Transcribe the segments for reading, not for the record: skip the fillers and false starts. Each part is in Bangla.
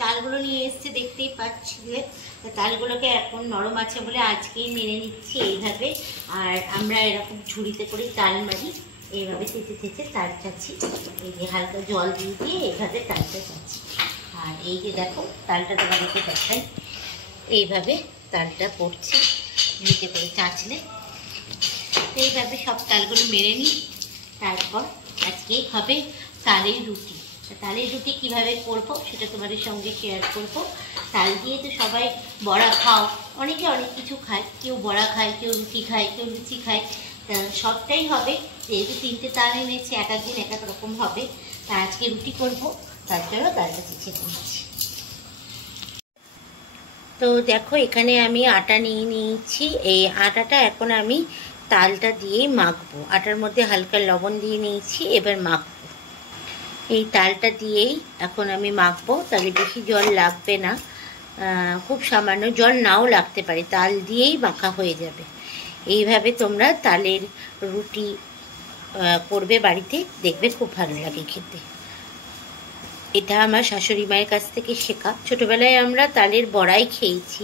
তালগুলো নিয়ে এসছে দেখতেই পাচ্ছিলে। তালগুলোকে এখন নরম আছে বলে আজকেই মেরে নিচ্ছি এইভাবে। আর আমরা এরকম ঝুড়িতে করে তাল মারি, এইভাবে থেঁচে থেঁচে তাল চাচ্ছি। এই যে হালকা জল দিয়ে দিয়ে এইভাবে তালটা চাচ্ছি। আর এই যে দেখো তালটা তোমাদেরকে দেখাই, এইভাবে তালটা পড়ছে ঝুড়িতে করে চাচলে। এইভাবে সব তালগুলো মেরে নিই। তারপর আজকে হবে তালের রুটি। তালের রুটি কীভাবে করবো সেটা তোমাদের সঙ্গে শেয়ার করব। তাল দিয়ে তো সবাই বড়া খাও, অনেকে অনেক কিছু খায়, কেউ বড়া খায়, কেউ রুটি খায়, কেউ লুচি খায়। তা সবটাই হবে, যেহেতু 3টে তাল এনেছে, এক একদিন এক এক রকম হবে। তা আজকে রুটি করবো, তার জন্য তালটা চিচে নিচ্ছি। তো দেখো এখানে আমি আটা নিয়ে নিয়েছি। এই আটাটা এখন আমি তালটা দিয়েই মাখবো। আটার মধ্যে হালকা লবণ দিয়ে নিয়েছি, এবার মাখবো। এই তালটা দিয়েই এখন আমি মাখবো। তাহলে বেশি জল লাগবে না, খুব সামান্য জল নাও লাগতে পারে, তাল দিয়েই মাখা হয়ে যাবে। এইভাবে তোমরা তালের রুটি করবে বাড়িতে, দেখবে খুব ভালো লাগে খেতে। এটা আমার শাশুড়ি মায়ের কাছ থেকে শেখা। ছোটোবেলায় আমরা তালের বড়াই খেয়েছি,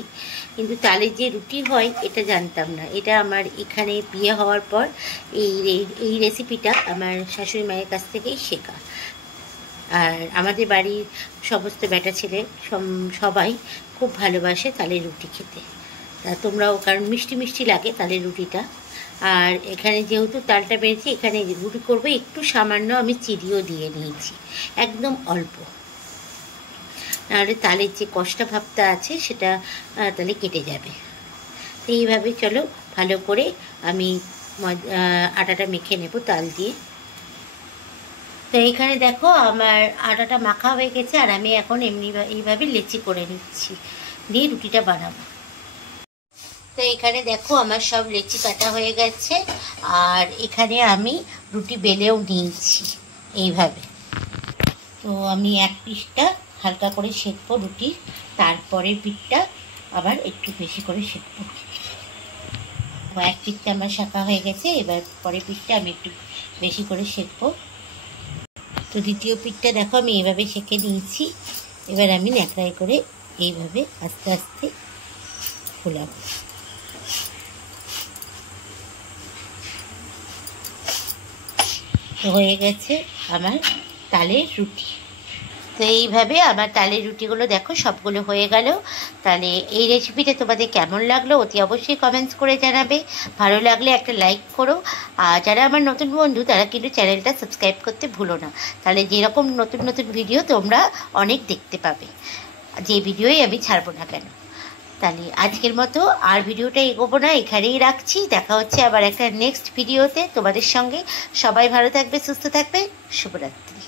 কিন্তু তালের যে রুটি হয় এটা জানতাম না। এটা আমার এখানে বিয়ে হওয়ার পর এই রেসিপিটা আমার শাশুড়ি মায়ের কাছ থেকেই শেখা। আর আমাদের বাড়ির সমস্ত বেটা ছেলে সবাই খুব ভালোবাসে তালের রুটি খেতে। তা তোমরাও, কারণ মিষ্টি মিষ্টি লাগে তালের রুটিটা। আর এখানে যেহেতু তালটা বেড়েছি, এখানে রুটি করবো একটু সামান্য আমি চিনিও দিয়ে নিয়েছি, একদম অল্প, নাহলে তালের যে কষ্টা ভাবটা আছে সেটা তাহলে কেটে যাবে। এইভাবে চলো ভালো করে আমি আটাটা মেখে নেব তাল দিয়ে। তো এখানে দেখো আমার আটাটা মাখা হয়ে গেছে, আর আমি এখন এইভাবে লেচি করে নিচ্ছি, দিয়ে রুটিটা বানাবো। তো এখানে দেখো আমার সব লেচি কাটা হয়ে গেছে, আর এখানে আমি রুটি বেলেও নিয়েছি এইভাবে। তো আমি এক পিঠটা হালকা করে সেঁকবো রুটি, তারপরে পিঠটা আবার একটু বেশি করে সেঁকবো। এক পিঠটা আমার শাঁকা হয়ে গেছে, এবার পরের পিঠটা আমি একটু বেশি করে সেঁকবো। তো দ্বিতীয় পিঠটা দেখো আমি এইভাবে সেঁকে নিয়েছি। এবার আমি ন্যাকড়ায় করে এইভাবে আস্তে আস্তে ফোলাবো। তো হয়ে গেছে আমার তালের রুটি। তো এইভাবে আমার তালের রুটিগুলো দেখো সবগুলো হয়ে গেল। তাহলে এই রেসিপিটা তোমাদের কেমন লাগলো অতি অবশ্যই কমেন্টস করে জানাবে। ভালো লাগলে একটা লাইক করো। আর যারা আমার নতুন বন্ধু তারা কিন্তু চ্যানেলটা সাবস্ক্রাইব করতে ভুলো না, তাহলে যেরকম নতুন নতুন ভিডিও তোমরা অনেক দেখতে পাবে, যে ভিডিওই আমি ছাড়বো না কেন। তাহলে আজকের মতো আর ভিডিওটা এগোবো না, এখানেই রাখছি। দেখা হচ্ছে আবার একটা নেক্সট ভিডিওতে তোমাদের সঙ্গে। সবাই ভালো থাকবে, সুস্থ থাকবে। শুভরাত্রি।